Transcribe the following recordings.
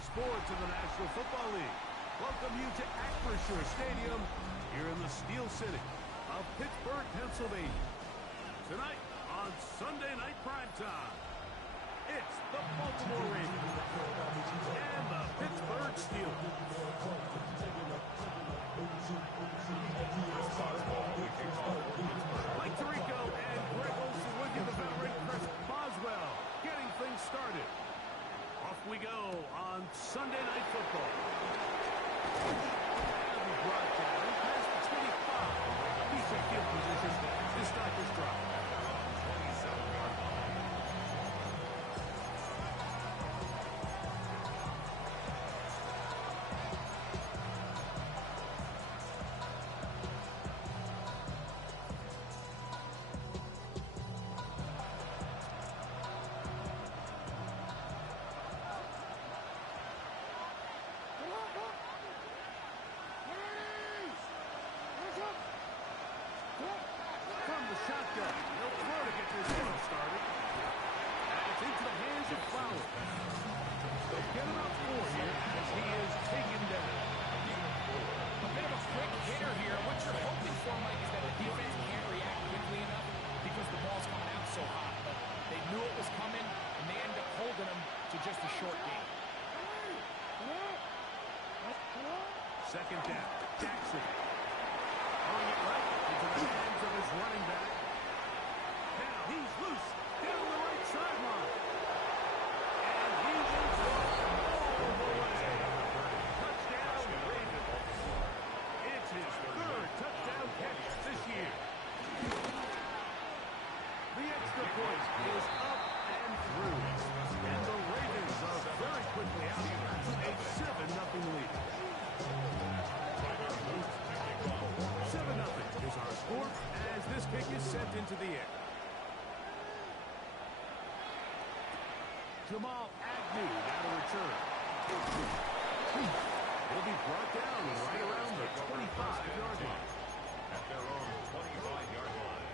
Sports of the National Football League welcome you to Acrisure Stadium here in the Steel City of Pittsburgh, Pennsylvania. Tonight on Sunday Night Primetime, it's the Baltimore Ravens and the Pittsburgh Steelers. Mike Tirico and Greg Olsen with you, the veteran Chris Boswell, getting things started. Off we go on Sunday Night Football. And the brought down past the 25. Decent field position to start this drive. 27-yard line. Shotgun. They'll throw to get this one started. And it's into the hands of Flowers. They'll get him out 4 here as he is taken down. A bit of a quick hitter here. What you're hoping for, Mike, is that the defense can't react quickly enough because the ball's coming out so hot. But they knew it was coming, and they ended up holding him to just a short game. Second down. Jackson. Throwing it right into the hands of his running back. Now he's loose down the right sideline. And he will go all the way. Touchdown, Ravens. It's his third touchdown catch this year. The extra point is up and through. And the Ravens are very quickly out here to a 7-0 lead. 7-0 is our score as this kick is sent into the air. Jamal Agnew now to return. He'll be brought down right around the 25-yard line. At their own 25-yard line.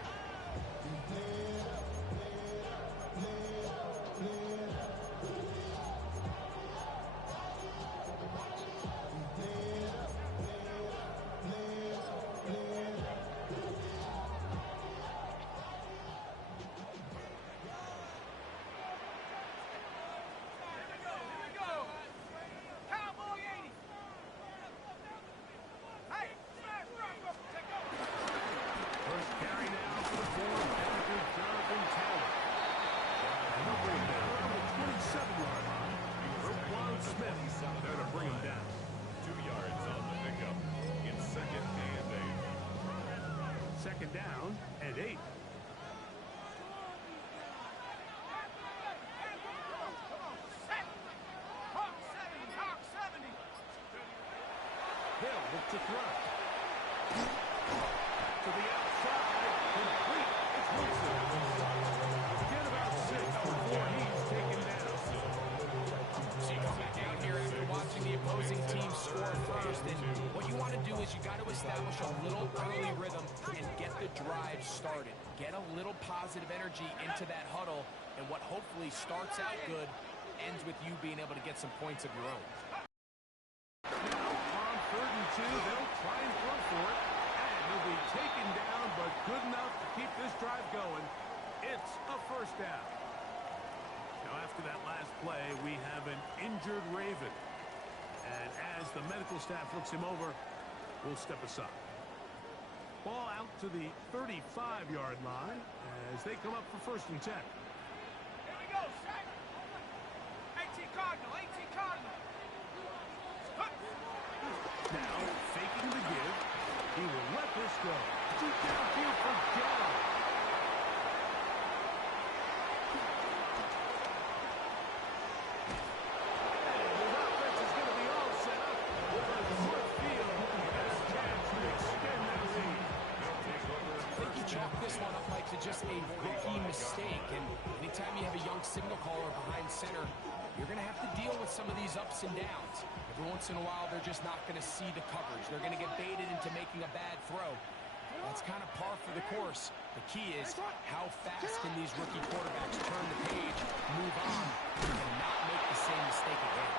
Second down and 8. Hill looks to throw. To the outside. Complete. It's Wilson. Get about 6 before he's taken down. So you come back out here after watching the opposing team score first, and what you want to do is you got to establish a little early rhythm and get the drive started. Get a little positive energy into that huddle, and what hopefully starts out good ends with you being able to get some points of your own. Now on 3rd and 2, they'll try and throw for it, and he'll be taken down, but good enough to keep this drive injured Raven. And as the medical staff looks him over, we'll step aside. Ball out to the 35-yard line as they come up for 1st and 10. Here we go, set. AT Cardinal, AT Cardinal. Now, faking the give. He will let this go. Deep downfield for Gallup. His offense is going to be all set up over the short field. He has a chance to extend that lead. I think you chalk this one up, Mike, to just a rookie mistake. And anytime you have a young signal caller behind center, you're going to have to deal with some of these ups and downs. Every once in a while, they're just not going to see the coverage. They're going to get baited into making a bad throw. That's kind of par for the course. The key is how fast can these rookie quarterbacks turn the page, move on, and not make the same mistake again.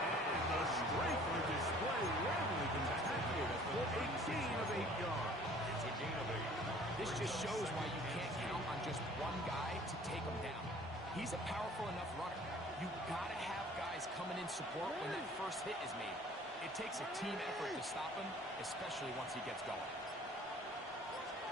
And the strength on display really spectacular for a gain of 8 yards. It's a gain of 8. This just shows why you can't count on just one guy to take him down. He's a powerful enough runner. You gotta have guys coming in support when that first hit is made. It takes a team effort to stop him, especially once he gets going.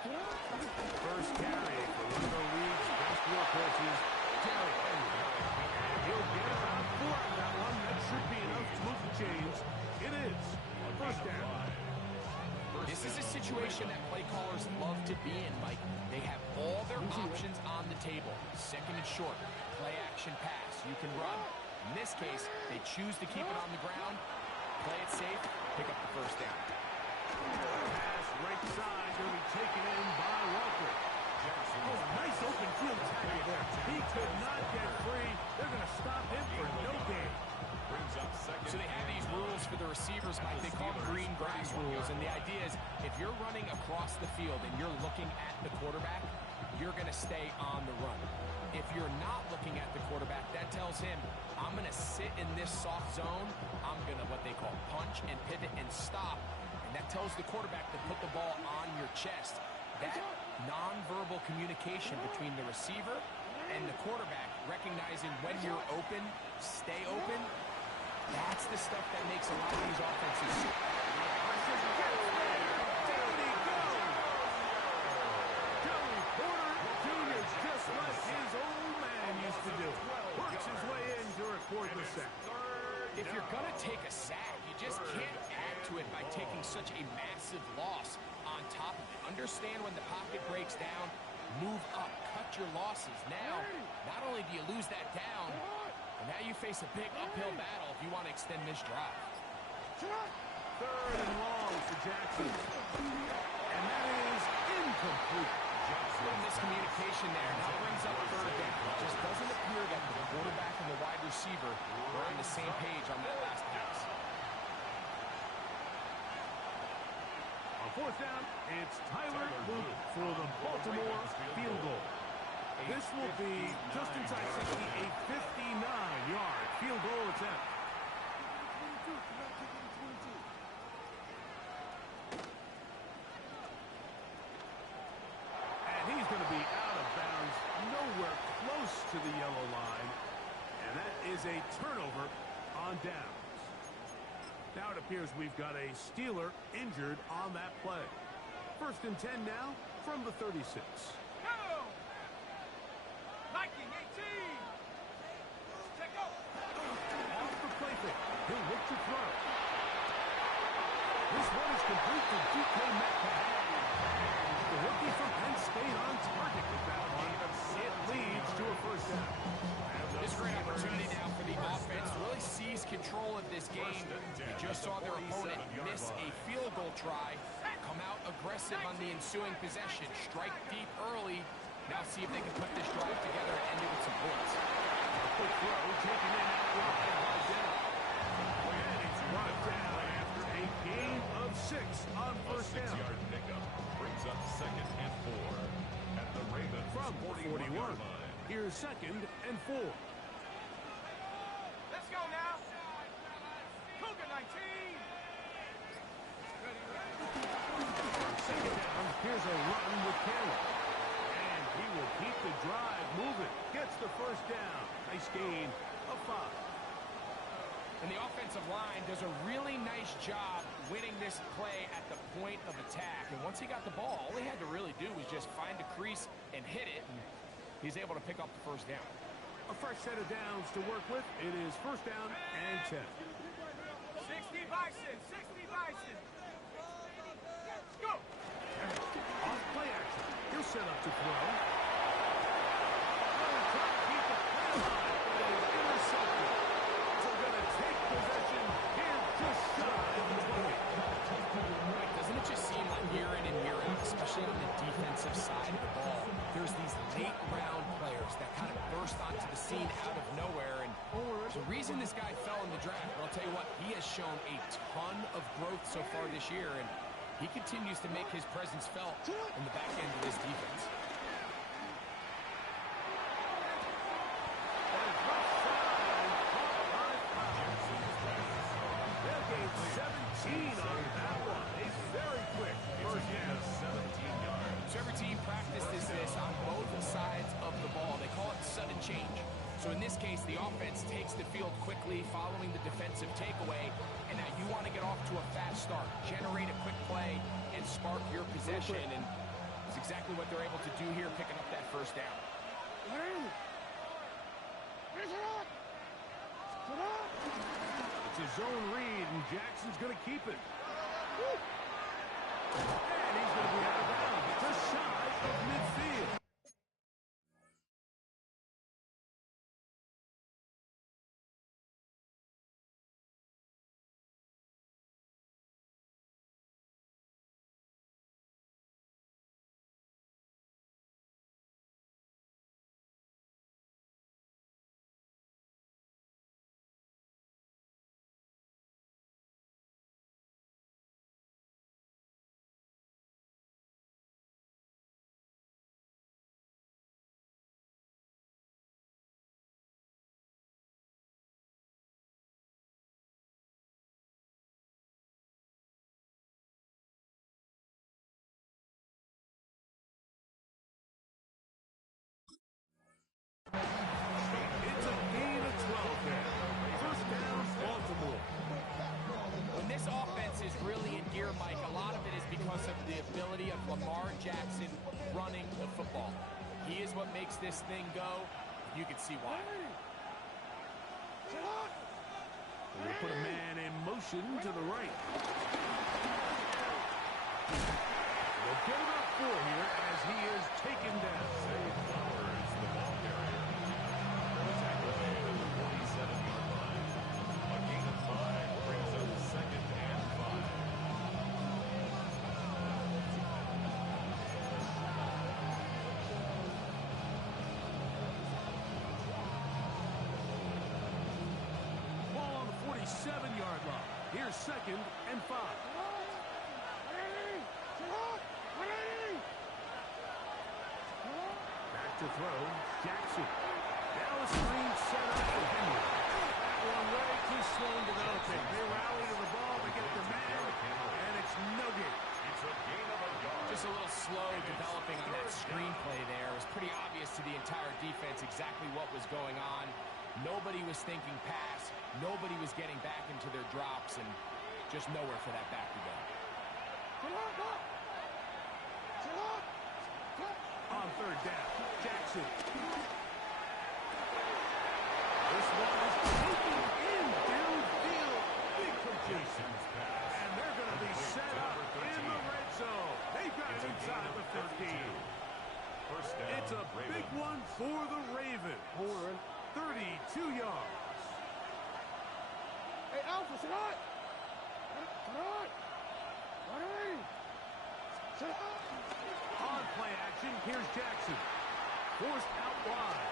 First carry for one of the league's best workhorses, Derrick Henry. And he'll get about 4 on that one. That should be enough to move the chains. It is. 1st down. This is a situation that play callers love to be in, Mike. They have all their options on the table. 2nd and short, play action pass. You can run. In this case, they choose to keep it on the ground, play it safe, pick up the 1st down. Pass right side going to be taken in by Walker. Oh, a nice open field tackle there. He could not get free. They're going to stop him for no gain. So they have these rules for the receivers, Mike. They call them green grass rules. And the idea is if you're running across the field and you're looking at the quarterback, you're going to stay on the run. If you're not looking at the quarterback, that tells him, I'm going to sit in this soft zone. I'm going to what they call punch and pivot and stop. And that tells the quarterback to put the ball on your chest. That nonverbal communication between the receiver and the quarterback, recognizing when you're open, stay open, that's the stuff that makes a lot of these offenses so Joey Porter Jr. just like his old man used to do. Works his way in to record the sack. If you're going to take a sack, you just can't add to it by taking such a massive loss on top of it. Understand when the pocket breaks down, move up, cut your losses. Now, not only do you lose that down, but now you face a big uphill battle if you want to extend this drive. 3rd and long for Jackson. And that is incomplete. Little miscommunication there. Now brings up 3rd down. It just doesn't appear that the quarterback and the wide receiver were on the same page on that last pass. On 4th down, it's Tyler Luke for the Baltimore field goal. This will be just inside 60, a 59-yard field goal attempt. And he's going to be out of bounds, nowhere close to the yellow line. And that is a turnover on downs. Now it appears we've got a Steeler injured on that play. 1st and 10 now from the 36. Nike 18. Check out. Off the play fake. He'll look to throw. This one is complete to DK Metcalf. The rookie from Penn State on target with that one. It leads to a 1st down. This is a great opportunity now for the offense to really seize control of this game. You just saw their opponent miss a field goal try, come out aggressive on the ensuing possession, strike deep early. Now see if they can put this drive together and end it with some points. Quick throw taken in out wide by Dell. And it's brought down after a gain of 6 on 1st down. 6-yard pickup brings up 2nd and 4 at the Ravens From 41. line. Here's 2nd and 4. Let's go now. Cougar 19. 2nd down. Here's a run with Cameron. And he will keep the drive moving. Gets the 1st down. Nice gain of 5. offensive line does a really nice job winning this play at the point of attack. And once he got the ball, all he had to really do was just find a crease and hit it. And he's able to pick up the first down. A fresh set of downs to work with. It is first down and 10. 60 Bison, 60 Bison. Let's go. Off play action. He'll set up to throw. So going to take possession here just shy of the 20. Doesn't it just seem like year in and year out, especially on the defensive side of the ball, there's these late round players that kind of burst onto the scene out of nowhere. And the reason this guy fell in the draft, but I'll tell you what, he has shown a ton of growth so far this year, and he continues to make his presence felt in the back end of this defense. They'll gain 17 on that one. A very quick first down. 17 yards. So every team practices this on both sides of the ball. They call it sudden change. So in this case, the offense takes the field quickly following the defensive takeaway, and now you want to get off to a fast start, generate a quick play, and spark your possession, and it's exactly what they're able to do here, picking up that first down. It's a zone read, and Jackson's going to keep it. And he's going to be out of bounds, just shy of midfield. It's a gain of 12 there. First down, Baltimore. When this offense is really in gear, Mike, a lot of it is because of the ability of Lamar Jackson running the football. He is what makes this thing go. You can see why. We'll put a man in motion to the right. They'll get about 4 here as he is taken down. Flowers, the ball carrier. Tackle made at the 47-yard line. A gain of 5 brings up second and 5. Ball on the 47-yard line. Here's second and 5. Back to throw. Jackson. Now a screen set up for Henry. That one way too slow in developing. They rally to the ball to get the man, and it's no gain. It's a gain of a yard. Just a little slow developing on that screenplay there. It was pretty obvious to the entire defense exactly what was going on. Nobody was thinking pass. Nobody was getting back into their drops, and just nowhere for that back to go. On third down, Jackson. This one is taken in downfield. Big completion. And they're going to be set up in the red zone. They've got it inside the 15. First down, It's a big one for the Ravens. 32 yards. Hey, Alpha, sit on. On play action, here's Jackson. Forced out wide.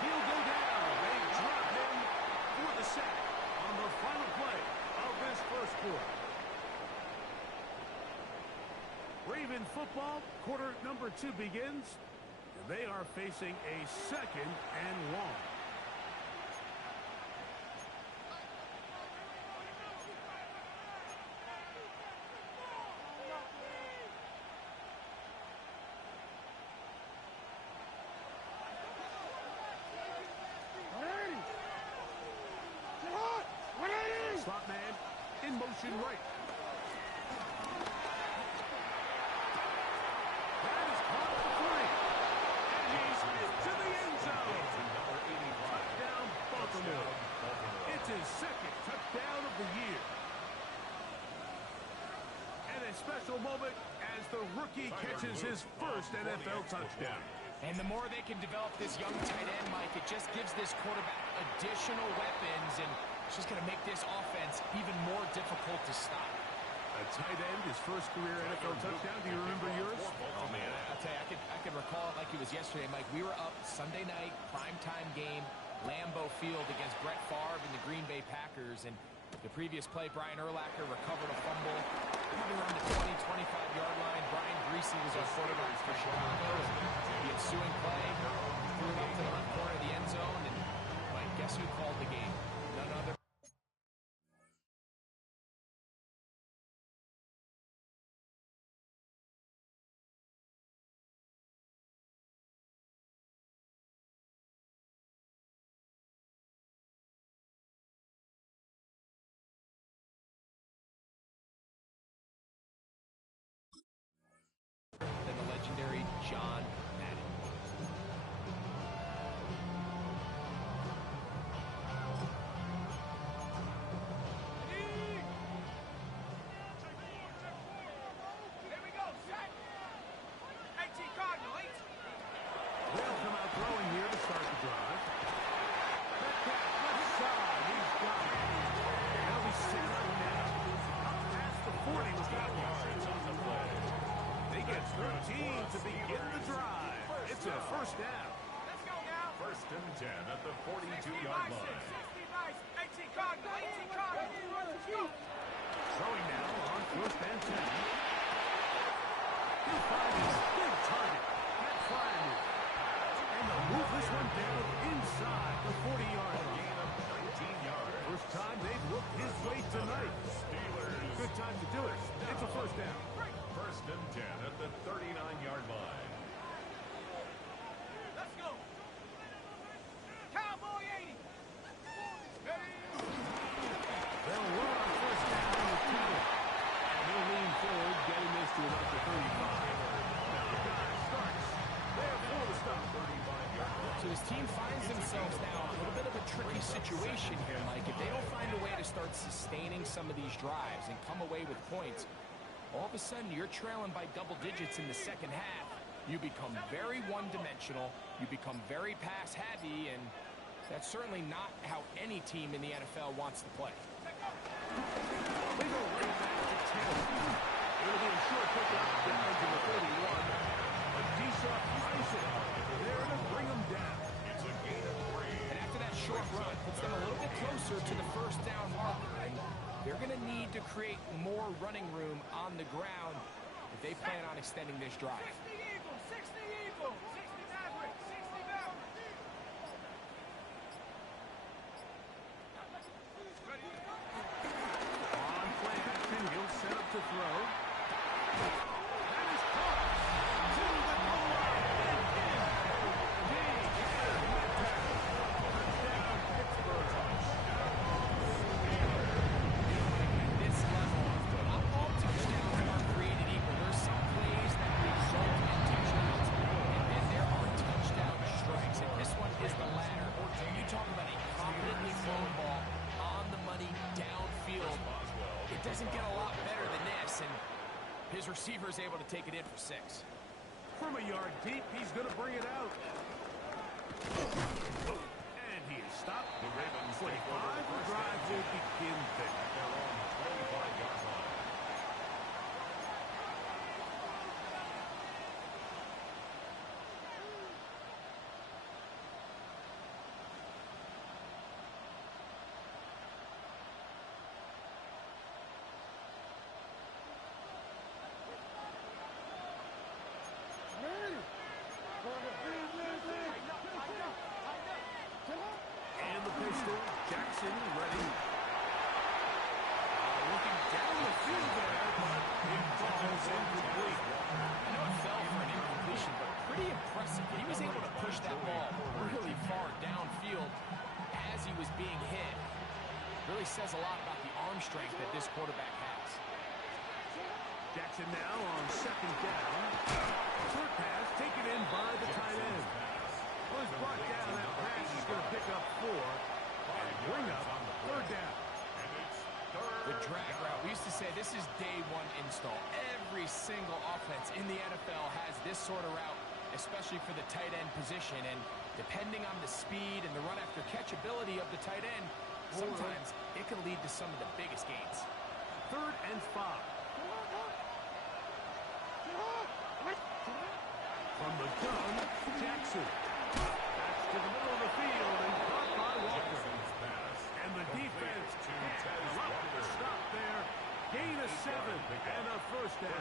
He'll go down. They drop him for the sack on the final play of this first quarter. Raven football, quarter number 2 begins. They are facing a second and long. motion right. That is caught for three. And he's into the end zone. Touchdown, Baltimore. It's his second touchdown of the year. And a special moment as the rookie catches his first NFL touchdown. And the more they can develop this young tight end, Mike, it just gives this quarterback additional weapons, and it's just going to make this offense even more difficult to stop. A tight end, his first career NFL touchdown. Do you remember yours? Oh, man, I'll tell you, I can recall it like it was yesterday, Mike. We were up Sunday night, primetime game, Lambeau Field against Brett Favre and the Green Bay Packers, and the previous play, Brian Urlacher recovered a fumble, probably around the 20, 25-yard line. Brian Greasy was our quarterback for Chicago. The ensuing play, threw it up to the left corner of the end zone, and Mike, guess who called the game? None other. Than the legendary John Madden. Here we go, set. 18 Cardinal, 8. They'll come out throwing here to start the drive. Metcalf left side. He's got it. They'll be set up now. Up past the 40 with that one. They get 13 to begin the drive. It's a first down. Let's go now. First and 10 at the 42-yard line. 60 nice. 18 Cardinal, 18 Cardinal. Let's go. Throwing now on first and 10. He'll find his big target, Pat Fryermuth. And they'll move this one down inside the 40-yard line. Gain of 19 yards. First time they've looked his way tonight. Steelers. Good time to do it. It's a first down. First and 10 at the 39-yard line. Let's go. Cowboy 80. They'll run on first down with two. And he'll lean forward, getting this to about the 35. Now the drive starts. They're for the stop. 35-yard line. So his team finds themselves now in a little bit of a tricky situation here, Mike. If they don't find a way to start sustaining some of these drives and come away with points, all of a sudden you're trailing by double digits in the second half. You become very one-dimensional. You become very pass-heavy, and that's certainly not how any team in the NFL wants to play. They go right back to 10. It'll be a short pickup down to the 31. But Deesop finds it. There to bring them down. It's a gain of 3. And after that short run, puts them a little bit closer to the first down marker. And they're going to need to create more running room on the ground if they plan on extending this drive. 60 Eagles, 60 Eagles. 60 Maverick, 60 Maverick. On play action, he'll set up to throw. That is caught. To the goal line and in. DK Metcalf. Touchdown, Pittsburgh. At this level, not all touchdowns are created equal. There's some plays that result in touchdowns, and then there are touchdown strikes. And this one is the latter. You talk about a confidently thrown ball on the money downfield. It doesn't get a lot better than this, and his receiver is able to take it in for 6. From a yard deep, he's going to bring it out. And he is stopped. The Ravens 25. The drive will begin there. Their own 25-yard line. And the pistol, Jackson ready. Looking down the field there, but it falls incomplete. I know it fell for an incompletion, but pretty impressive. He was able to push that ball really far downfield as he was being hit. Really says a lot about the arm strength that this quarterback has. Jackson now on second down. Short pass taken in by the tight end. Well, he's brought down. That pass is going to pick up 4 and bring up third down. The drag route. We used to say this is day one install. Every single offense in the NFL has this sort of route, especially for the tight end position. And depending on the speed and the run after catch ability of the tight end, sometimes it can lead to some of the biggest gains. 3rd and 5. From the gun, Jackson. That's to the middle of the field and caught by Walker. And the defense can't stop there. Gain of 7 and a first down.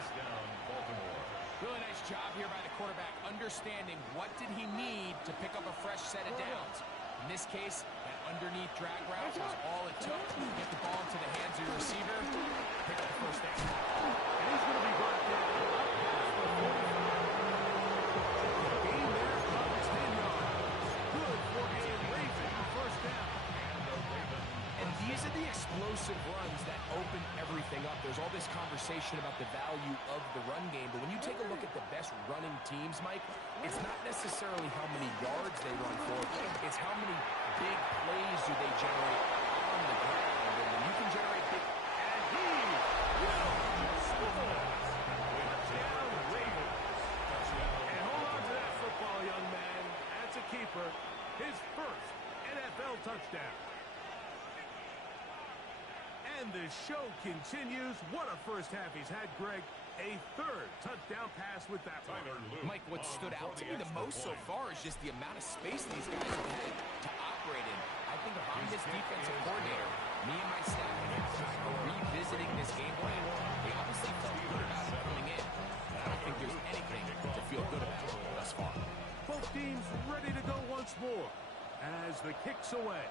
Baltimore. Really nice job here by the quarterback, understanding what did he need to pick up a fresh set of downs. In this case, that underneath drag route was all it took to get the ball into the hands of your receiver, pick up the first down. And he's going to be brought down up past the 45. The gain there of 10 yards. Good for a Raven first down. And these are the explosive runs that open everything up. There's all this conversation about the value of the run game, but when you take a look at the best running teams, Mike, it's not necessarily how many yards they run for, it's how many big plays do they generate on the ground. And when you can generate big... And he will score. Touchdown, Ravens. And hold on to that football, young man. That's a keeper. His first NFL touchdown. And the show continues. What a first half he's had, Greg. A 3rd touchdown pass with that one. Mike, what stood out to me the most so far is just the amount of space these guys have had to operate in. I think if I'm this defensive coordinator, me and my staff are revisiting this game plan. They obviously felt good about it coming in, but I don't think there's anything to feel good about thus far. Both teams ready to go once more as the kick's away.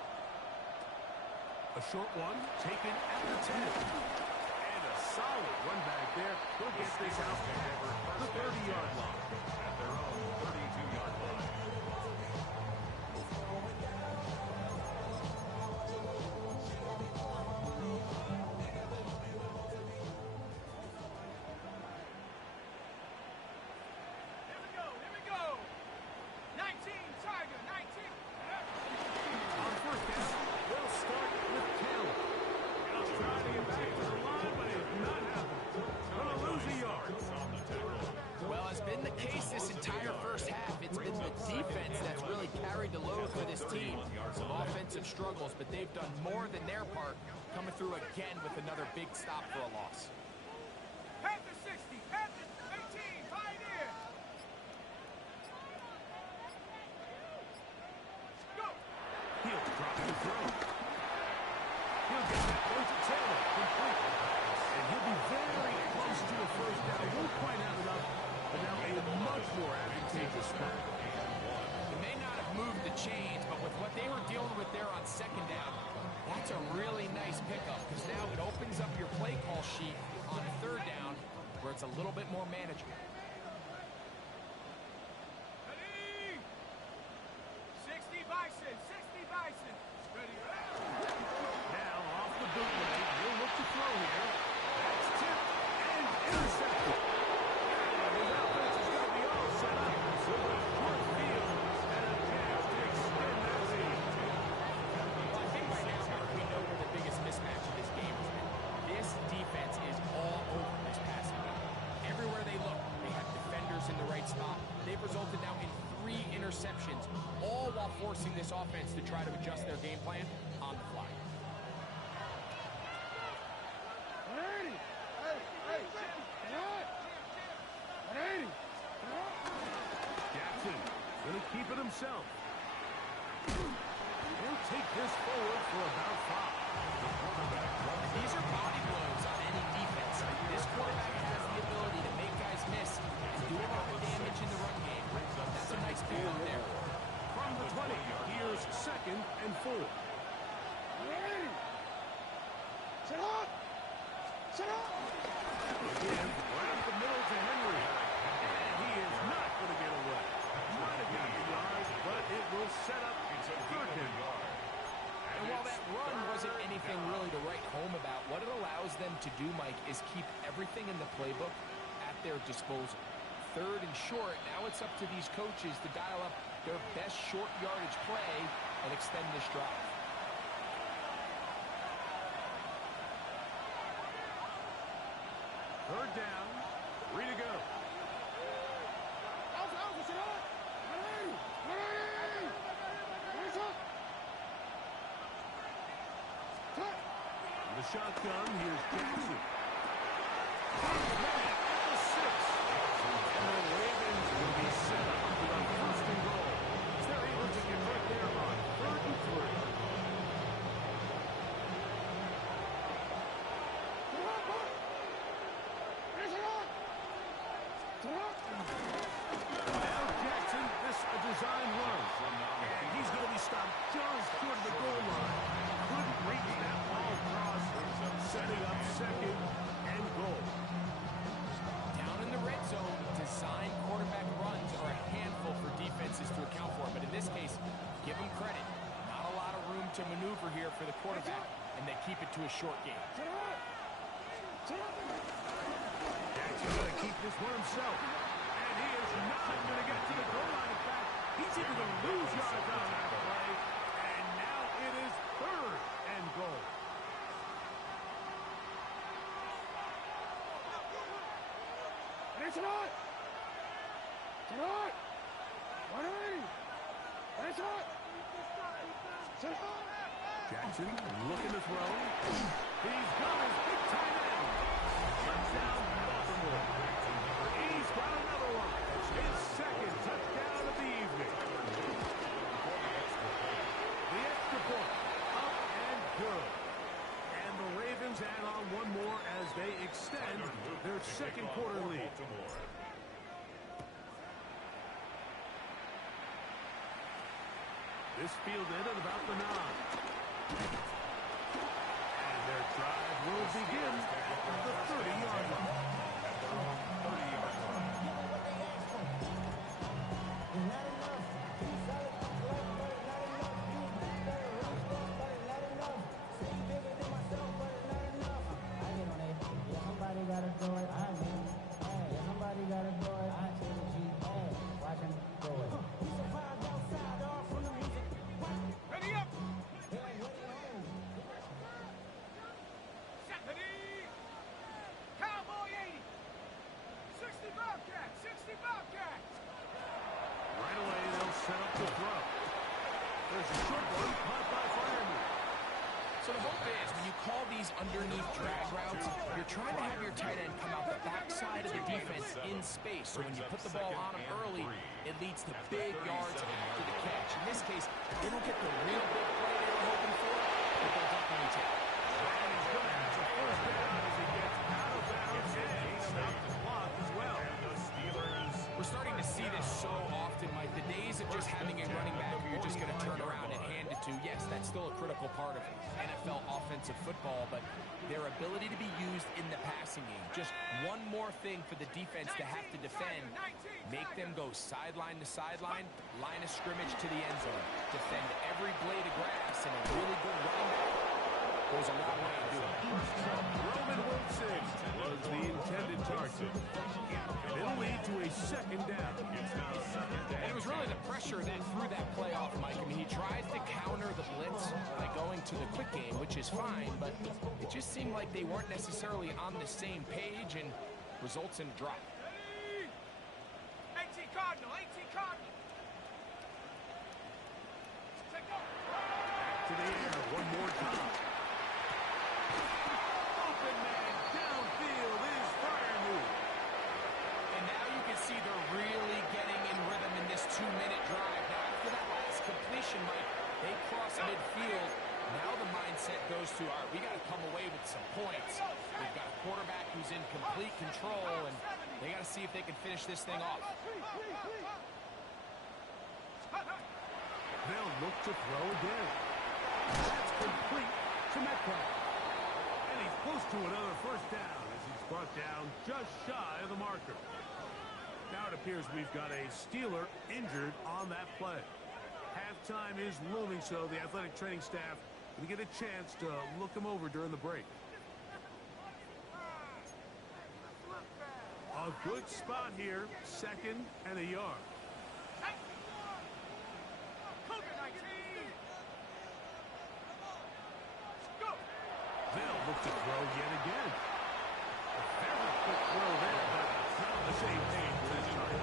A short one taken at the 10. And a solid run back there. He'll get this out to the 30-yard line. At their own 32-yard line. Here we go. 19, Tiger, 19. On first down, they'll start with Taylor. He'll try to get back to the line, but it's not happening. Gonna lose a yard. Well, has been the case this entire first half. It's been the defense that's really carried the load for this team. Some offensive struggles, but they've done more than their part, coming through again with another big stop for a loss. Panthers 60, Panthers 18, Pioneer. Go. He'll drop the throw. He'll get that one to Taylor. Complete. And he'll be very close to a first down. Won't quite have enough, but now a much more advantageous spot. He may not have moved the chains, but with what they were dealing with there on second down, that's a really nice pickup because now it opens up your play call sheet on third down where it's a little bit more manageable. Ready. 60 Bison, 60 Bison. Ready. Now off the bootleg. He'll look to throw here. That's tipped and intercepted. And his offense is going to be all set up with a short field and a chance to extend that lead. Well, I think by now, Mark, we know where the biggest mismatch of this game has been. This defense is all over this passing game. Everywhere they look, they have defenders in the right spot. They've resulted now in 3 interceptions, all while forcing this offense to try to adjust their game plan on the fly. Jackson going to keep it himself. He'll take this forward for about 5. These are body blows on any defense. This quarterback has the ability to make guys miss and do a lot of damage in the run game. That's a nice pick up there. From the 20, here's 2nd and 4. Again, right up the middle to Henry. And he is not going to get away. Might have got the yard, but it will set up 3rd and. And while that run wasn't anything really to do, Mike, is keep everything in the playbook at their disposal. Third and short, now it's up to these coaches to dial up their best short yardage play and extend this drive. Third down, 3 to go. The shotgun, here's Jackson. The 6. And the Ravens will be set up for a first and goal. They're able to get right there on 3rd and 3. Now Jackson, this a design run. And he's going to be stopped just short of the goal line. Couldn't reach that ball across, setting up 2nd and goal. Down in the red zone, design quarterback runs are a handful for defenses to account for. But in this case, give them credit. Not a lot of room to maneuver here for the quarterback, and they keep it to a short game. Jackson's going to keep this one himself. And he is not going to get to the goal line. In fact, he's even going to lose yards on that play. And now it is 3rd and goal. Jackson looking to throw. He's got his big tight end. Touchdown, Baltimore. He's got another one. His 2nd touchdown of the evening. The extra point, up and good. And the Ravens add on one more as they extend their 2nd quarter lead. This fielded at about the 9. And their drive will begin at the 30-yard line. Ready up! Cowboy 80! 60 Bobcats! 60 Bobcats! Right away, they'll set up the throw. There's a short one caught by Fireman. So the hope is, when you call these underneath drag routes, you're trying to have your tight end come out the backside of the defense in space. So when you put the ball on him early, it leads to big yards after the catch. In this case, they don't get the real big play they were hoping for, but they'll definitely take it. And he's going to have a first down as he gets out of bounds and stops the clock as well. We're starting to see this so often, Mike. The days of just having a running back who you're just going to turn around and hand it to, yes, that's still a critical part of NFL offensive football, but their ability to be used in the passing game. Just one more thing for the defense to have to defend. Make them go sideline to sideline, line of scrimmage to the end zone. Defend every blade of grass, and a really good running back goes a long way in doing it. Roman Wilson was the intended target. And it'll lead to a 2nd down. And it was really the pressure that threw that play off, Mike. I mean, he tries to counter the blitz by going to the quick game, which is fine, but it just seemed like they weren't necessarily on the same page and results in a drop. 18 Cardinal! 18 Cardinal! Take over! To the air one more time. Open man downfield is Fireman. And now you can see they're really getting in rhythm in this 2-minute drive. Now, after that last completion, Mike, they cross midfield. Now the mindset goes to, all right, we got to come away with some points. They've got a quarterback who's in complete control, and they got to see if they can finish this thing off. They'll look to throw again. That's complete to Metcalf. And he's close to another first down as he's brought down just shy of the marker. Now it appears we've got a Steeler injured on that play. Halftime is looming, so the athletic training staff will get a chance to look him over during the break. A good spot here, 2nd and a yard. Cougar 19. Go. They'll look to throw yet again. A very quick throw there, but not on the same page this time.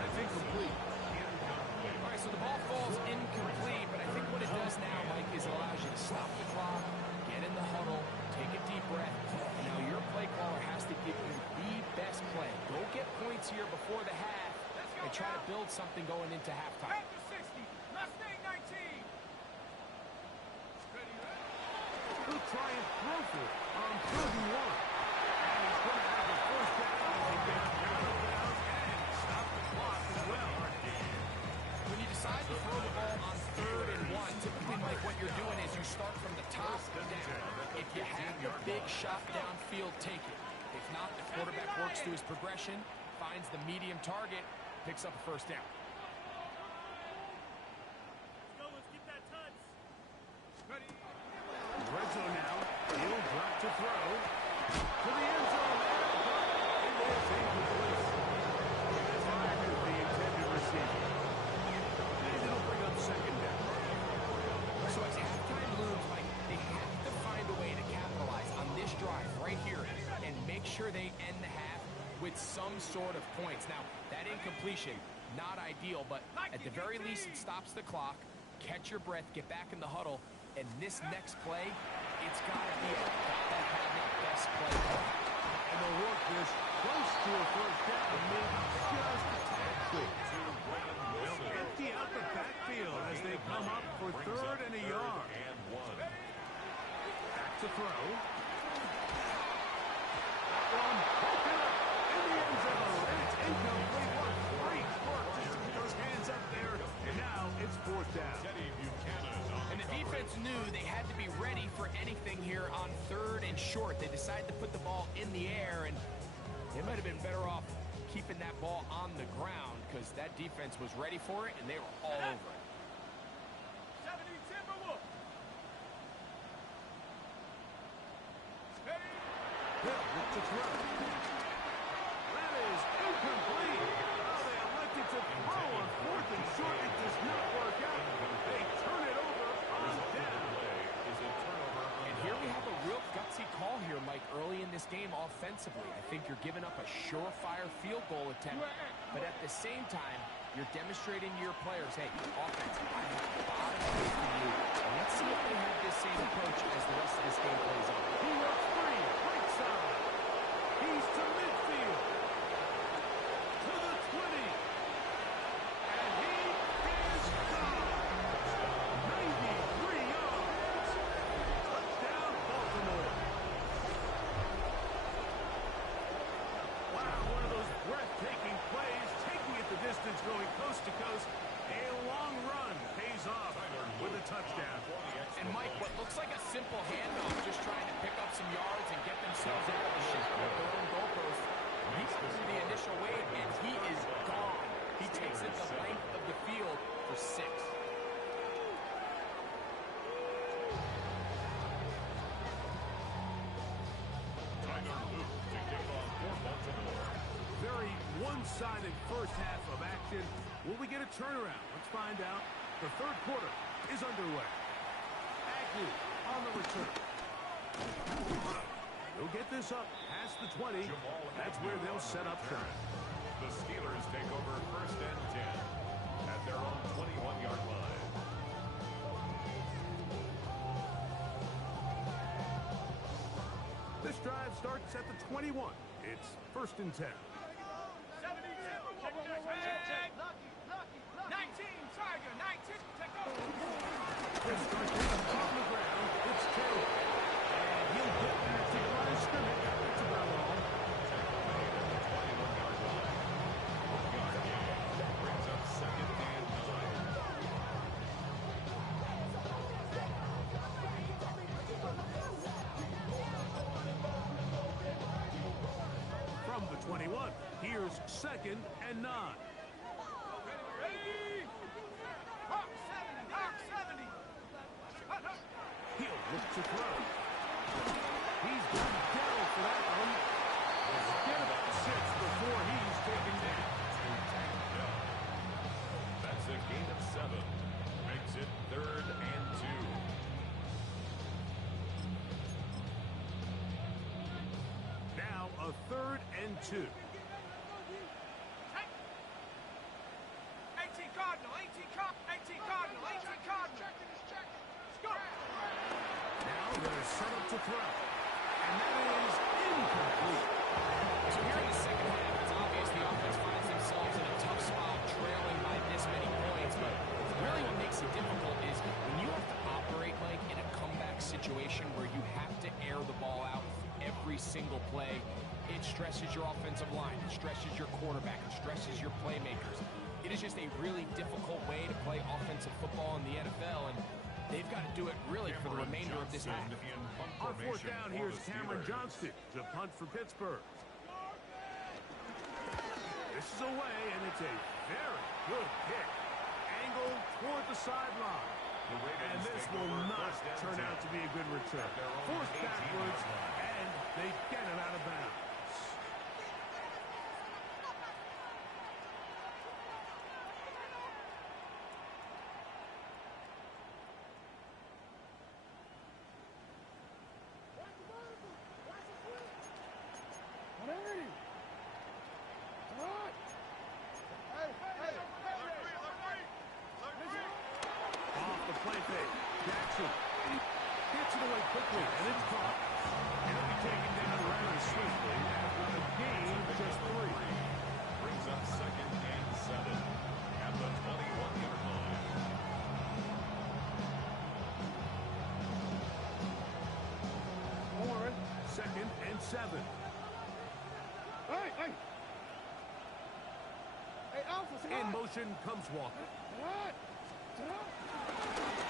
That's incomplete. All right, so the ball falls incomplete, but I think what it does now, Mike, is it allows you to stop the clock, get in the huddle, take a deep breath. Now your play caller has to give you the best play. Go get points here before the half and try to build something going into halftime. Back to 60. Mustang 19. Ready, ready. He'll try and throw for it on 3rd and 1. And he's going to have a first down as they get out of bounds and stop the clock as well. When you decide to throw the ball on 3rd and 1, typically, Mike, what you're doing is you start from the top down. If you have your big shot downfield, take it. If not, the quarterback works through his progression, finds the medium target, picks up a first down. Let's get that touch. Ready. Red zone now. He'll drop to throw. To the end zone. It is incomplete. That's fired as the intended receiver. And it'll bring up 2nd down. So as halftime looms, Mike, they have to find a way to capitalize on this drive right here and make sure they end the half with some sort of points. Now, that incompletion, not ideal, but at the very least, it stops the clock. Catch your breath, get back in the huddle, and this next play, it's got to be a best play. And they'll work this close to a first down, maybe just a tad quick. They'll empty out the backfield as they come up for 3rd and a yard. Back to throw. One, broken up in the end zone, and it's incomplete. What great work just to get those hands up there, and now it's 4th down. And the defense knew they had to be ready for anything here on 3rd and short. They decided to put the ball in the air, and they might have been better off keeping that ball on the ground because that defense was ready for it, and they were all over it. 70 Timberwolves. Ready. Hill with the throw. That is incomplete. Oh, they elected to throw on 4th and short. It does not work out. They turn it over on down. And here we have a real gutsy call here, Mike, early in this game offensively. I think you're giving up a surefire field goal attempt, but at the same time, you're demonstrating to your players, hey, offense, I have a lot of faith in you. And let's see if they have this same approach as the rest of this game plays out. He works free, right side. He's to midfield. To the 20. And he is gone. 93 yards. Touchdown, Baltimore. Wow, one of those breathtaking plays, taking it the distance, going coast to coast. A long run pays off with a touchdown. And Mike, what looks like a simple handoff, just trying to pick up some yards and get themselves out of the shadow of their own goalpost. He goes through the initial wave, and he is gone. He takes it the length of the field for 6. Very one-sided first half of action. Will we get a turnaround? Let's find out. The 3rd quarter is underway. Agnew on the return. He'll get this up past the 20. That's where they'll set up shop. The Steelers take over 1st and 10 at their own 21-yard line. This drive starts at the 21. It's 1st and 10. 70 Timberwolves. Check. 19 Tiger. 19. Take over. This strike is on the ground. It's Taylor. And he'll get back to the line of scrimmage. That's about all. Brings up 2nd and 9. From the 21, here's 2nd and 9. Ready. Hawk 70. Hawk 70. He'll look to throw. He's got Darrell for that one. Get about 6 before 2. AT Cardinal, AT Cardinal, AT Cardinal. Score. Now they're set up to throw. And that is incomplete. So here in the second half, it's obvious the offense finds themselves in a tough spot, trailing by this many points. But really what makes it difficult is when you have to operate like in a comeback situation where you have to air the ball out every single play, it stresses your offensive line, it stresses your quarterback, it stresses your playmakers. It is just a really difficult way to play offensive football in the NFL, and they've got to do it really for the remainder of this half. On fourth down, here's Cameron Johnston to punt for Pittsburgh. This is away, and it's a very good kick. Angled toward the sideline. And this will not turn out to be a good return. Forced backwards, and they get it out of bounds. Off the play fake. Jackson gets it away quickly, and it's caught. And it'll be taken down rather swiftly after the gain of just 3. Brings up second and 7 at the 21-yard line. Second and 7. In motion comes Walker.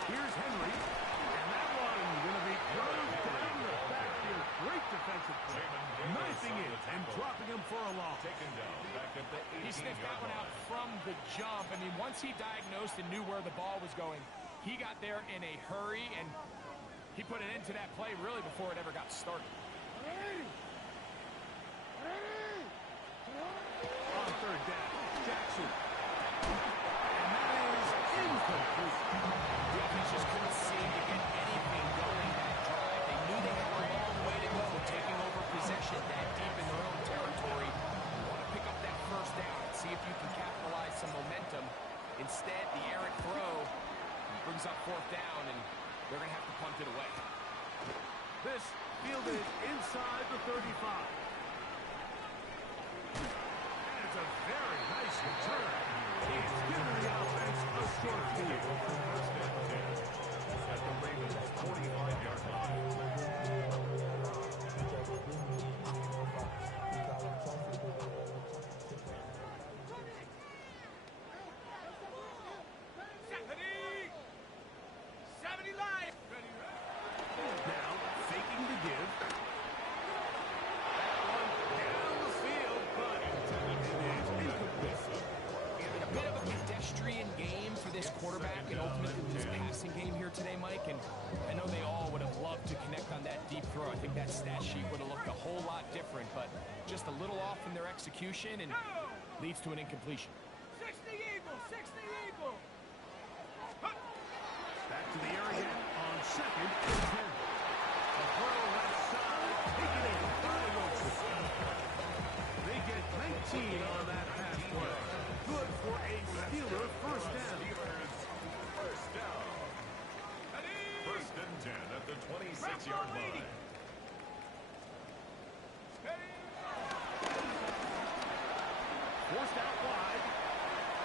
Here's Henry. And that one going to be thrown down the backfield. Great defensive play. Knifing it and dropping him for a loss. Taken down back at the 18-yard line. He sniffed that one out from the jump. I mean, once he diagnosed and knew where the ball was going, he got there in a hurry, and he put an end to that play really before it ever got started. On third down, Jackson. And that is incomplete. The offense just couldn't seem to get anything going that drive. They knew they had a long way to go, taking over possession that deep in their own territory. You want to pick up that first down and see if you can capitalize some momentum. Instead, the errant throw brings up fourth down, and they're going to have to punt it away. This fielded inside the 35. And it's a very nice return. He's given the offense a short field. At the Ravens' 45-yard line. Now, faking the give. That one down the field, but it is incomplete. A bit of a pedestrian game for this quarterback and ultimately this passing game here today, Mike. And I know they all would have loved to connect on that deep throw. I think that stat sheet would have looked a whole lot different, but just a little off in their execution and leads to an incompletion. 60 Eagles, 60 Eagles. Back to the air again on second and 10. A throw left side, taken in by Wilson. They get 19 on that pass play. Good for a Steeler first down. First down. First and 10 at the 26-yard line. Forced out wide,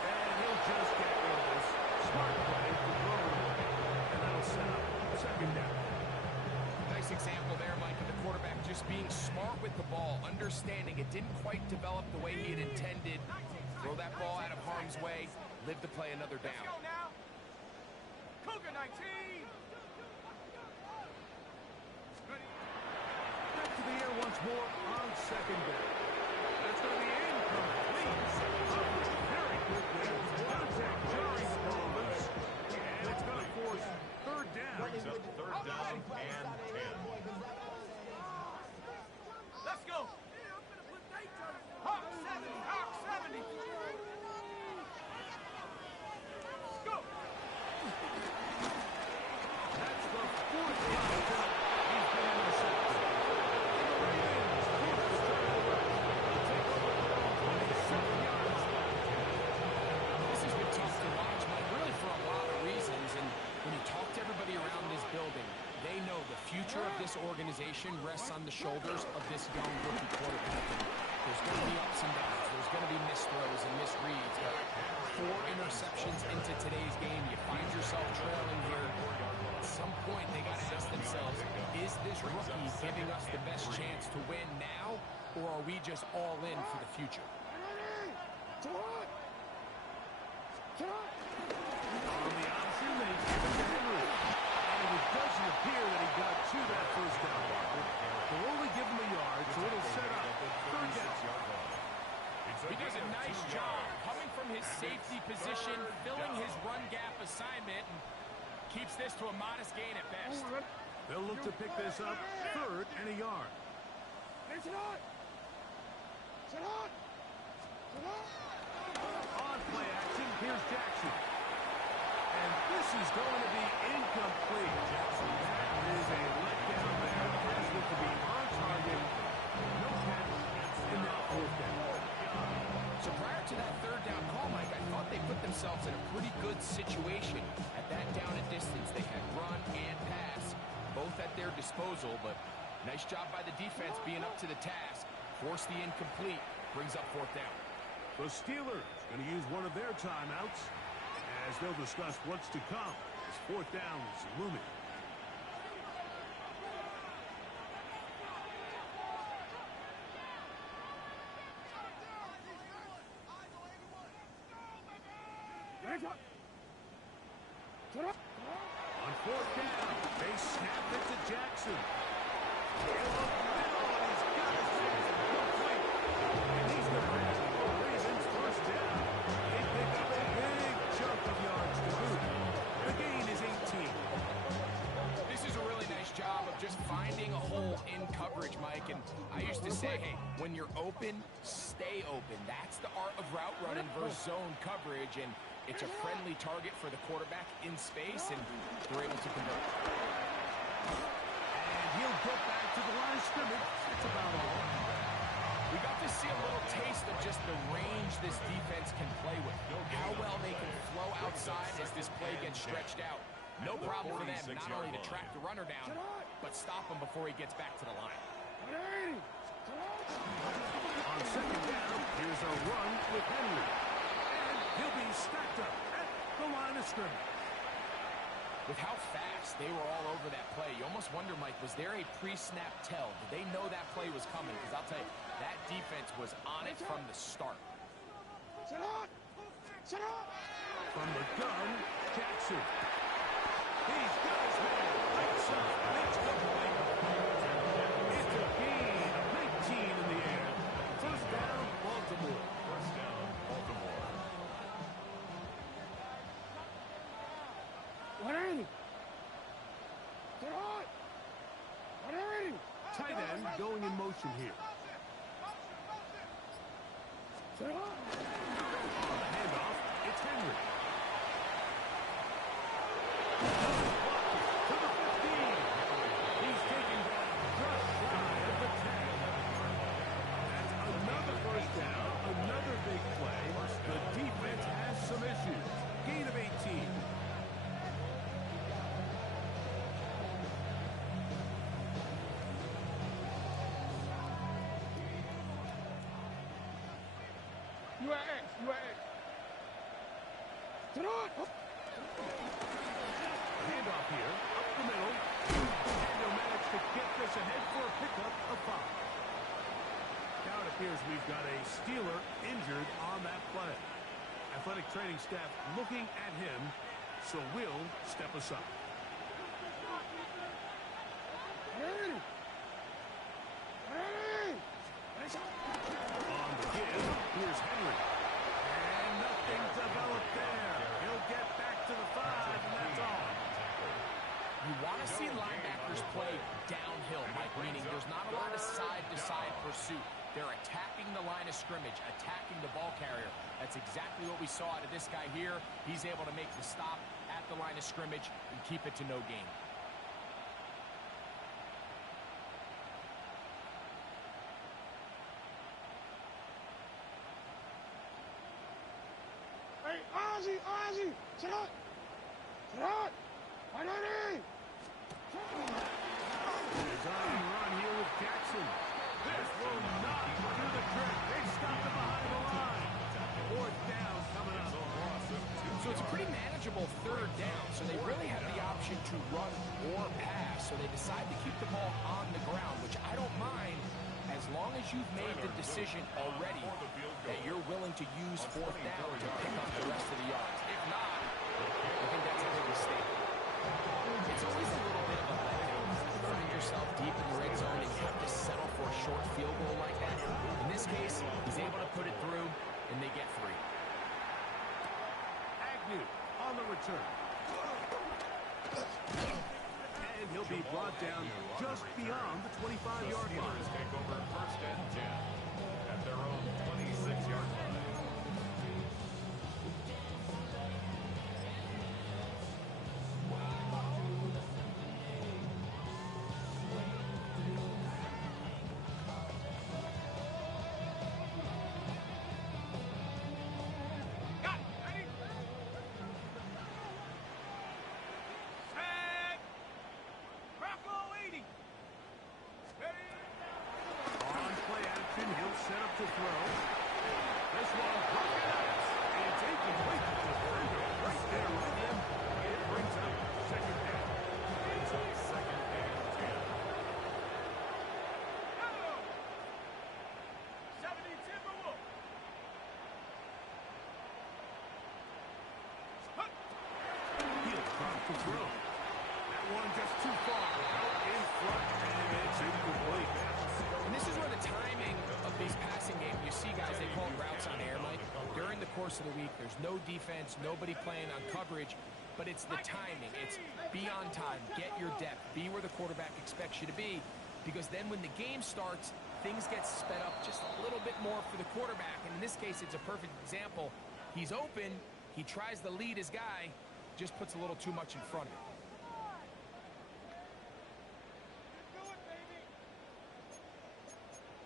and he'll just get rid of this. Smart play to throw it away, and that'll set up second down. Nice example there, Mike, of the quarterback just being smart with the ball, understanding it didn't quite develop the way he had intended. Throw that ball out of harm's way, live to play another Let's down. go now. Cougar 19. Back to the air once more on second down. That's going to be incomplete. Very good there. Contact jarring the ball loose. And it's going to force third down. Brings up third down and 10. Let's go. Hawk 70, Hawk 70. Go. That's the fourth time he's been intercepted. And the Ravens force the turnover this organization rests on the shoulders of this young rookie quarterback. And there's going to be ups and downs. There's going to be missed throws and misreads. But 4 interceptions into today's game, you find yourself trailing here. At some point, they got to ask themselves, is this rookie giving us the best chance to win now, or are we just all in for the future? On the option, they give it to Henry. And it doesn't appear that he got to that first down marker. They'll only give him a yard, so it'll set up third down. He does a nice job coming from his safety position, filling his run gap assignment, and keeps this to a modest gain at best. They'll look to pick this up third and a yard. On play action, here's Jackson. And this is going to be incomplete. That is a letdown there. This looked to be on target. No catch in that fourth down. So prior to that third down call, Mike, I thought they put themselves in a pretty good situation at that down and distance. They had run and pass, both at their disposal, but nice job by the defense being up to the task. Force the incomplete, brings up fourth down. The Steelers going to use one of their timeouts as they'll discuss what's to come as fourth down is looming. On fourth down, they snap it to Jackson. And he's got his chance to complete. And he's going to have the Ravens first down. They pick up a big chunk of yards to boot. The gain is 18. This is a really nice job of just finding a hole in coverage, Mike. And I used to say, hey, when you're open, stay open. That's the art of route running versus zone coverage. And it's a friendly target for the quarterback in space, and they're able to convert. And he'll get back to the line of scrimmage. That's about all. We got to see a little taste of just the range this defense can play with. How well they can flow outside as this play gets stretched out. No problem for them not only to track the runner down, but stop him before he gets back to the line. On second down, here's a run with Henry. And he'll be stacked up at the line of scrimmage. With how fast they were all over that play, you almost wonder, Mike, was there a pre-snap tell? Did they know that play was coming? Because I'll tell you, that defense was on it from the start. From the gun, Jackson. He's got his man. Lights up. It's complete. It's a gain of 19 in the air. First down, Baltimore. First down, Baltimore. Tight end going in motion here. On the handoff, it's Henry. To the 15. He's taken down just shy of the 10. That's another first down, another big play. The defense has some issues. Gain of 18. Handoff here, up the middle. And they'll manage to get this ahead for a pickup of 5. Now it appears we've got a Steeler injured on that play. Athletic training staff looking at him, so we'll step aside. On the give, here's Henry. And nothing developed there. He'll get back to the 5, and that's all. You want to see linebackers play downhill, Mike, meaning there's not a lot of side-to-side pursuit. They're attacking the line of scrimmage, attacking the ball carrier. That's exactly what we saw out of this guy here. He's able to make the stop at the line of scrimmage and keep it to no gain. Hey, Ozzie! Sit up! Sit up! There's Exciting run here with Jackson. This will not do the trick. They stop him behind the line. Fourth down coming up. So it's a pretty manageable third down, so they really have the option to run or pass. So they decide to keep the ball on the ground, which I don't mind as long as you've made the decision already that you're willing to use fourth down to pick up the rest of the yards. If not, I think that's a big mistake. It's always a little bit of a letdown to find yourself deep in the red zone and you have to settle for a short field goal like that. In this case, he's able to put it through, and they get 3. Agnew on the return. And he'll be brought down just beyond the 25-yard line. Take over first and 10 at their own 26-yard line. Got it. Ready? Set. Bronco 80. Ready? On play action, he'll set up to throw. This one broken up. And it's incomplete. The defender right there with him. It brings up second down. It's a second and 10. Go. 70 Timberwolves. Hut. He'll drop to throw. That one just too far. Out in front, and it's incomplete. And this is where the timing of these passing games, you see guys, they call routes on air, Mike. During the course of the week, there's no defense, nobody playing on coverage, but it's the timing. It's be on time, get your depth, be where the quarterback expects you to be, because then when the game starts, things get sped up just a little bit more for the quarterback. And in this case, it's a perfect example. He's open, he tries to lead his guy, just puts a little too much in front of him. Do it, baby.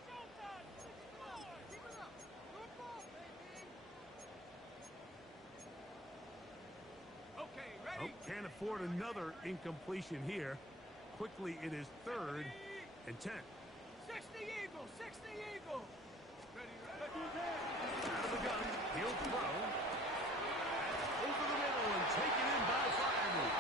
Showtime. Score. Keep it up. Good ball, baby. Okay, Oh, ready? can't afford another incompletion here. Quickly, it is 3rd and 10. 60 Eagles. 60 Eagles. Ready, ready. Out of the gun, he'll throw. That's over the middle and taken in by Fireman.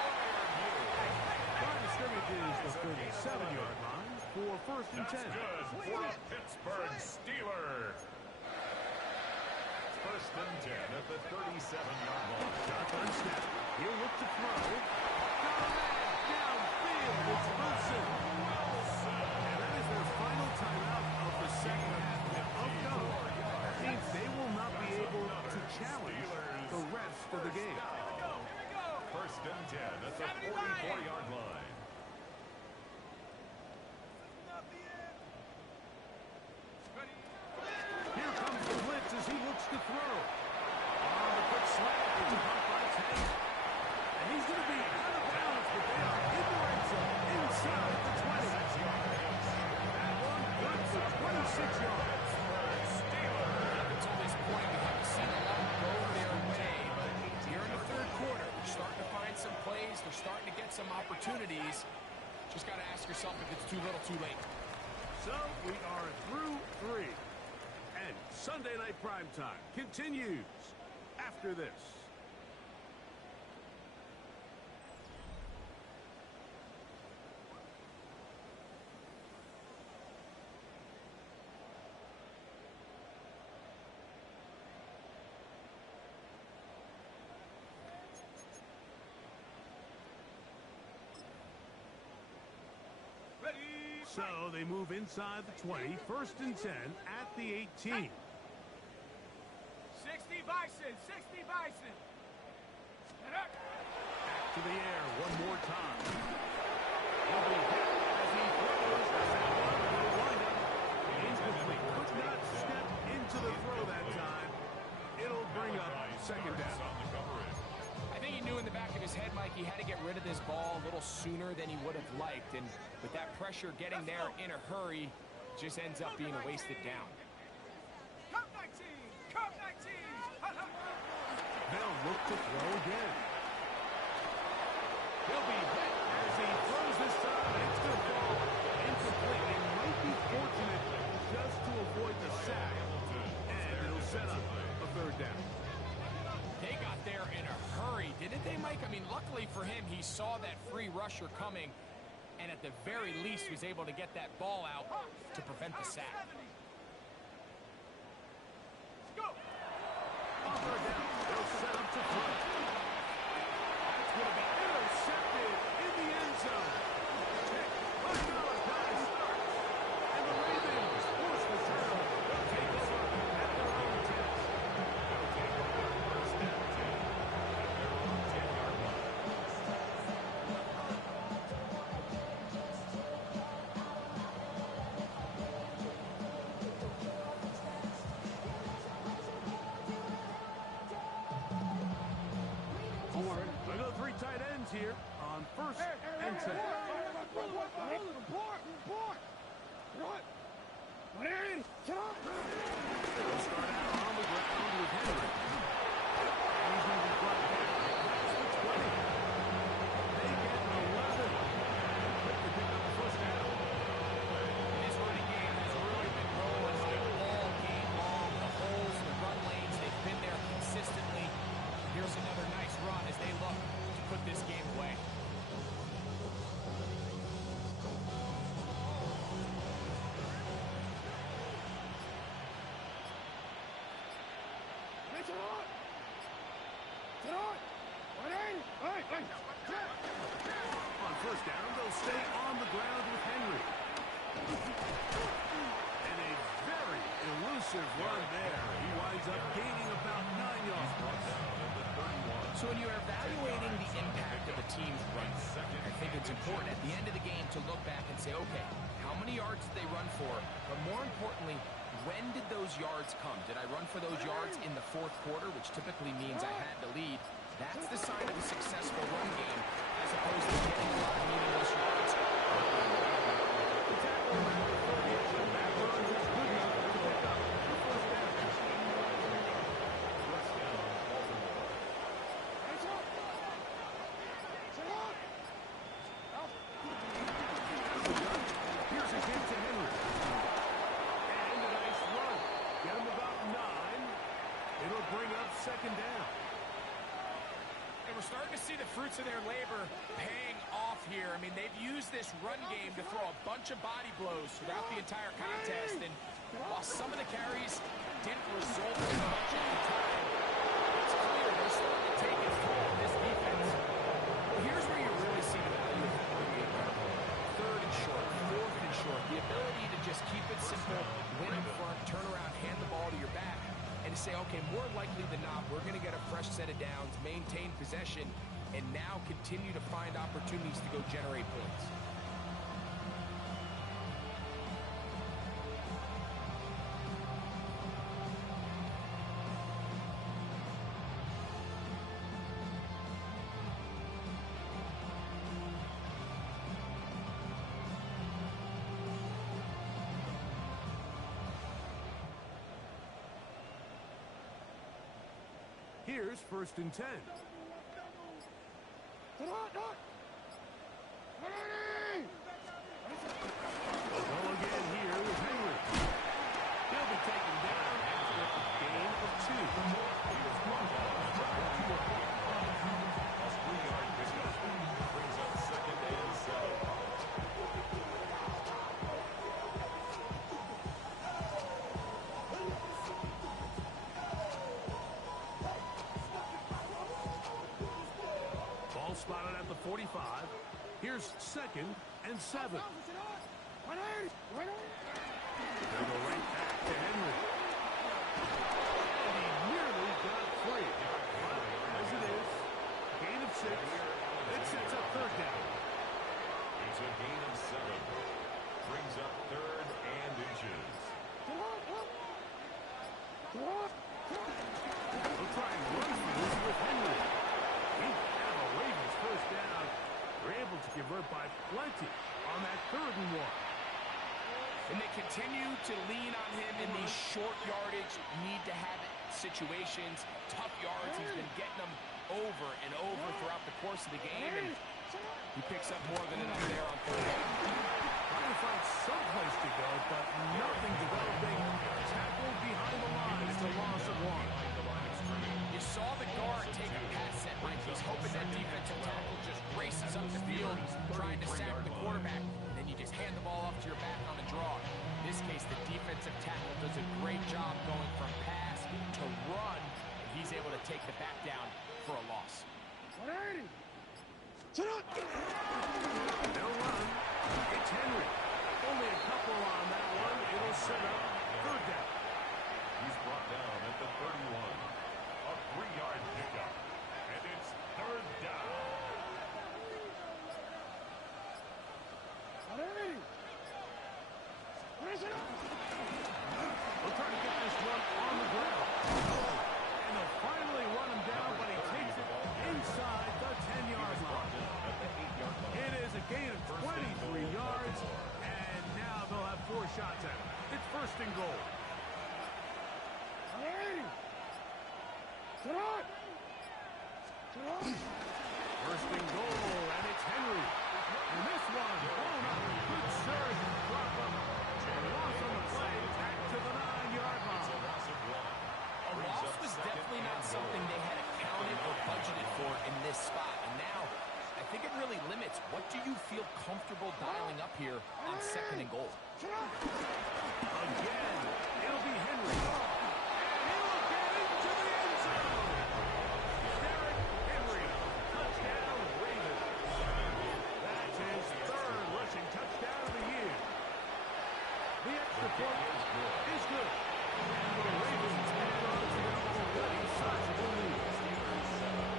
Line of scrimmage is the 37-yard line for first and 10. That's good for a Pittsburgh Steeler. First and 10 at the 37-yard line. Shotgun snap. He'll look to throw. Got a man downfield. It's Wilson. And that is their final timeout of the second half. Of note, means they will not be able to challenge the rest of the game. Here we go. First and 10 at the 44-yard line. Not the end. Ready. Here comes the blitz as he looks to throw. On the quick slant. It's caught by Tate. And he's going to be out of bounds, but they are in the red zone inside the 20. That one good for 26 yards. Up until this point, we haven't seen a lot go their way, but here in the third quarter, they're starting to find some plays, they're starting to get some opportunities. Just got to ask yourself if it's too little, too late. So we are through 3. And Sunday Night Primetime continues after this. Ready. So they move inside the 20, first and 10 at the 18. 60 Bison. 60 Bison. And up. Back to the air one more time. He'll be hit as he throws. That one will wind up incomplete. Could not step into the throw that time. It'll bring up second down. I think he knew in the back of his head, Mike, he had to get rid of this ball a little sooner than he would have liked. And with that pressure getting there in a hurry, just ends up being a wasted down. Come 19. Come 19. They'll look to throw again. He'll be hit as he throws this time. It's going to fall did they, Mike? I mean, luckily for him, he saw that free rusher coming, and at the very least was able to get that ball out to prevent the sack. Go. On third down, they'll set up to throw. That's going to be intercepted in the end zone. First down, guys, starts. And the Ravens force the turnover. They'll take over at their own 10. They'll take over first and 10 at their own 10-yard line. They go three tight ends here on first and 10. They'll start out on the ground with Henry. He's going to be brought back across the 20. They get 11. Quick to pick up the first down. His running game has really been rolling all game long. The holes, the run lanes, they've been there consistently. Here's another nice run as they look to put this game away. On first down, they'll stay on the ground with Henry. And a very elusive run there. He winds up gaining about 9 yards. So when you're evaluating the impact of a team's run, I think it's important at the end of the game to look back and say, okay, how many yards did they run for? But more importantly, when did those yards come? Did I run for those yards in the fourth quarter, which typically means I had the lead? That's the sign of a successful run game, as opposed to getting a lot of meaningless yards. The tackle around the 30, and that run is good enough to pick up the first down. First down, Baltimore. Here's a hit to Henry. And a nice run. Get him about 9. It'll bring up second down. And we're starting to see the fruits of their labor paying off here. I mean, they've used this run game to throw a bunch of body blows throughout the entire contest. And while some of the carries didn't result in much at the time, it's clear they're starting to take its toll on this defense. Here's where you really see the value of that run game. Third and short, fourth and short. The ability to just keep it simple, win up front, turn around, hand the ball to your back, and to say, okay, more likely than not, we're going to get a fresh set of downs, maintain possession, and now continue to find opportunities to go generate points. Here's first and 10. They'll go again here with Henry. He'll be taken down after a gain of 2. He was brought down prior to the point. A 3-yard pickup brings up second and 7. Ball spotted at the 45. Here's second and 7. They'll go right back to Henry. And he nearly got free. But as it is, gain of 6. It sets up third down. It's a gain of 7. Brings up third and inches. They'll try and run for this with Henry. He have a Ravens first down. They're able to convert by plenty on that third and 1. And they continue to lean on him in these short yardage, need-to-have-it situations. Tough yards, he's been getting them over and over throughout the course of the game, and he picks up more than enough there on third down. Trying to find some place to go, but nothing developing. Tackled behind the line. It's a loss of 1. You saw the guard take a pass set, Mike. He's hoping take the back down for a loss. No run. It's Henry. Only a couple on that one. It'll set up third down. He's brought down at the 31. A 3-yard pickup. And it's third down. They'll try to get this one on the ground. And they'll finally run him down, but he takes it inside the 10-yard line. At the 8-yard line. It is a gain of 23 yards, and now they'll have 4 shots at it. It's first and goal. First and goal, and it's Henry. And this one, blown up. Good surge, drop him. And loss on the play, back to the 9-yard line. A loss was definitely not something they had accounted or budgeted for in this spot. And now, I think it really limits what do you feel comfortable dialing up here on second and goal. Again, it'll be Henry. And he'll get into the end zone. Derrick Henry, touchdown Ravens. That's his third rushing touchdown of the year. The extra point is good. And the Ravens add on to their already sizable lead.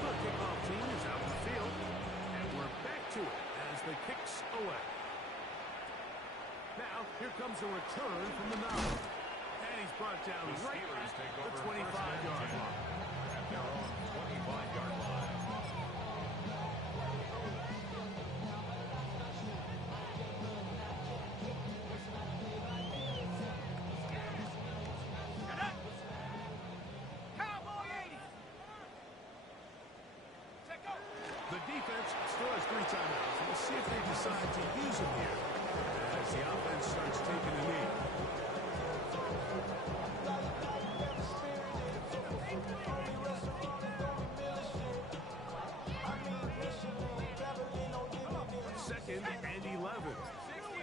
The kickoff team is out in the field, and we're back to it as the kicks away. Now, here comes a return from the 9. And he's brought down right at the 25-yard line. At their own 25-yard line. Cowboy 80. Check out. The defense still has 3 timeouts. We'll see if they decide to use them here as the offense starts taking a knee. Second and 11. 60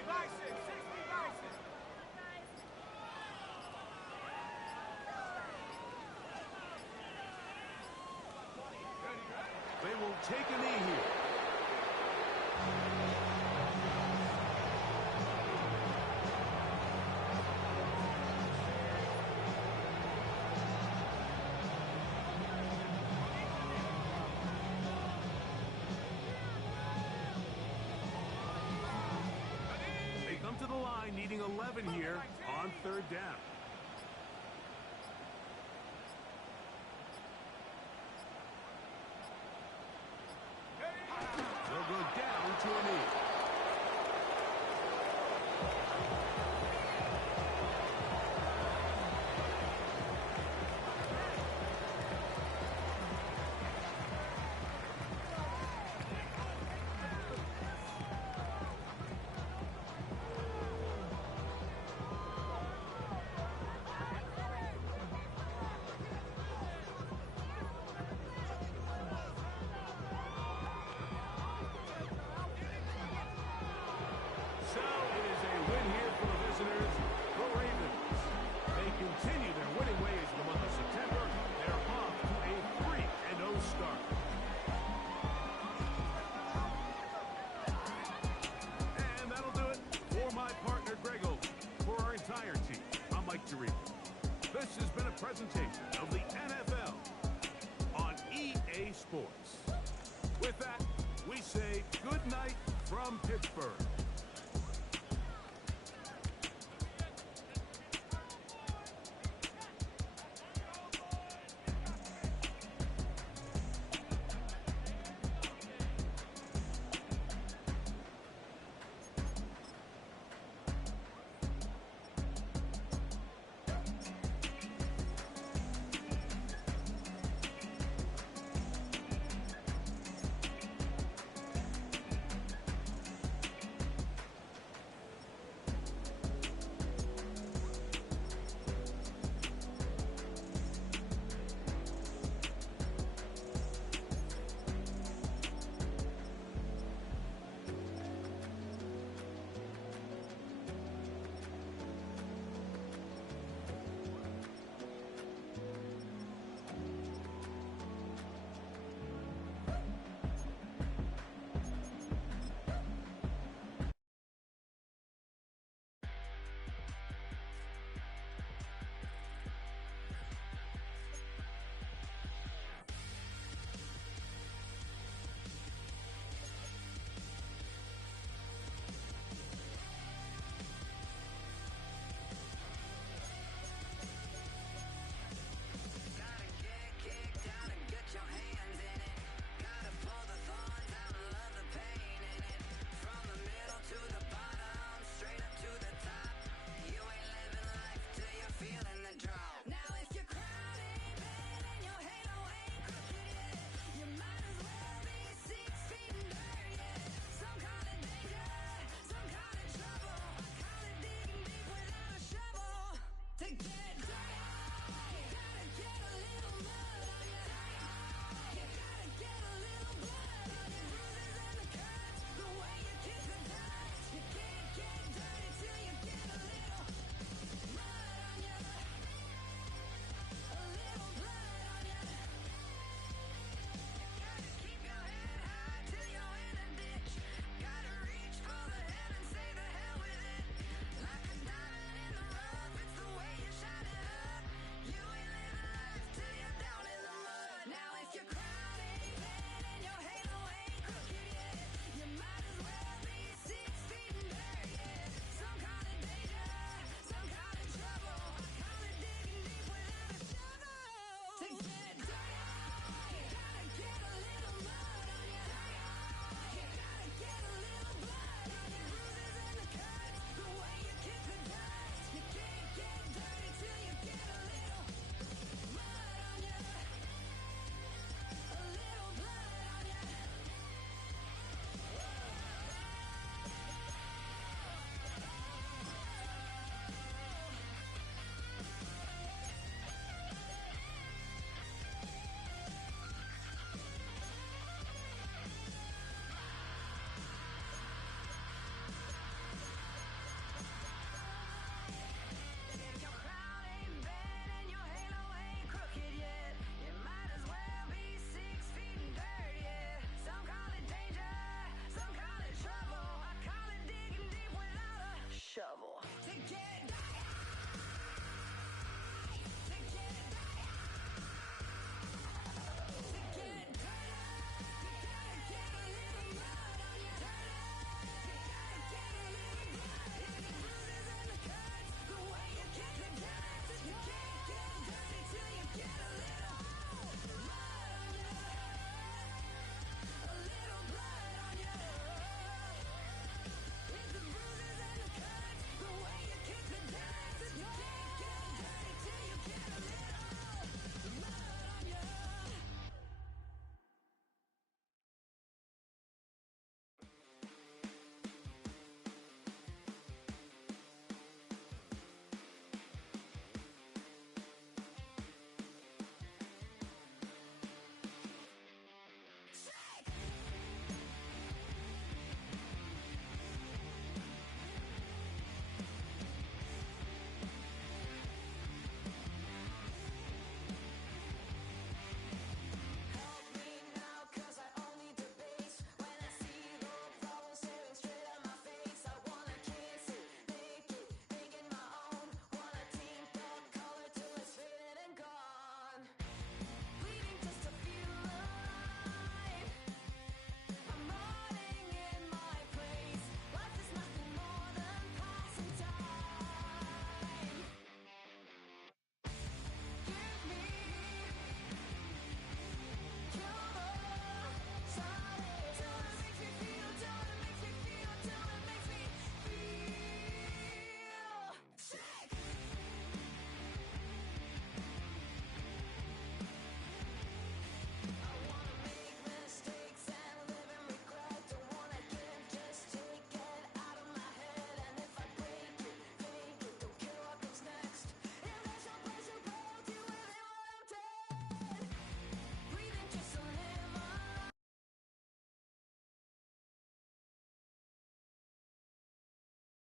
by 6. 60 by 6. They will take a knee here. They come to the line needing 11 here on third down. They'll go down to a knee. So it is a win here for the visitors, the Ravens. They continue their winning ways in the month of September. They're off to a 3-0 start. And that'll do it for my partner, Greg Olsen. For our entire team, I'm Mike Tirico. This has been a presentation of the NFL on EA Sports. With that, we say good night from Pittsburgh.